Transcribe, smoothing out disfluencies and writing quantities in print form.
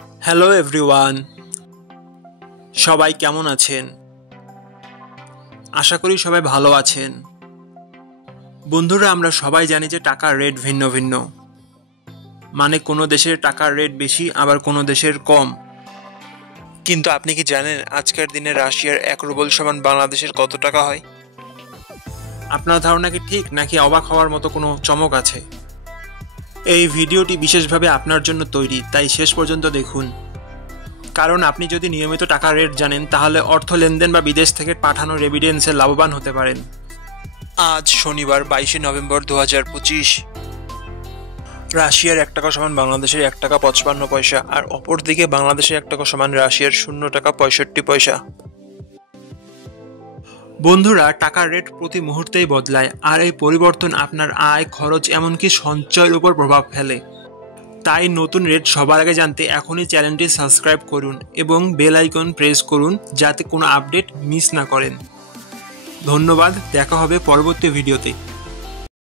Hello everyone, সবাই কেমন আছেন? আশা করি সবাই ভালো আছেন। বন্ধুরা, আমরা সবাই জানি যে টাকার রেট ভিন্ন ভিন্ন। মানে কোনো দেশের টাকার রেট বেশি, আবার কোনো দেশের কম। কিন্তু আপনি কি জানেন আজকের দিনে রাশিয়ার 1 রুবল সমান বাংলাদেশের কত টাকা হয়? আপনার ধারণা কি ঠিক, নাকি অবাক হওয়ার মতো কোনো চমক আছে? এই ভিডিওটি বিশেষভাবে আপনার জন্য তৈরি, তাই শেষ পর্যন্ত দেখুন। কারণ আপনি যদি নিয়মিত টাকার রেট জানেন, তাহলে অর্থ লেনদেন বা বিদেশ থেকে পাঠানো রেমিটেন্সে লাভবান হতে পারেন। আজ শনিবার 22 নভেম্বর 2025। রাশিয়ার 1 টাকা সমান বাংলাদেশের 1 টাকা 55 পয়সা, আর অপরদিকে বাংলাদেশের 1 টাকা সমান রাশিয়ার 0 টাকা 65 পয়সা। বন্ধুরা, টাকার রেট প্রতি মুহূর্তেই বদলায়, আর এই পরিবর্তন আপনার আয়, খরচ, এমনকি সঞ্চয়ের উপর প্রভাব ফেলে। তাই নতুন রেট সবার আগে জানতে এখনই চ্যানেলটি সাবস্ক্রাইব করুন এবং বেল আইকন প্রেস করুন, যাতে কোনো আপডেট মিস না করেন। ধন্যবাদ, দেখা হবে পরবর্তী ভিডিওতে।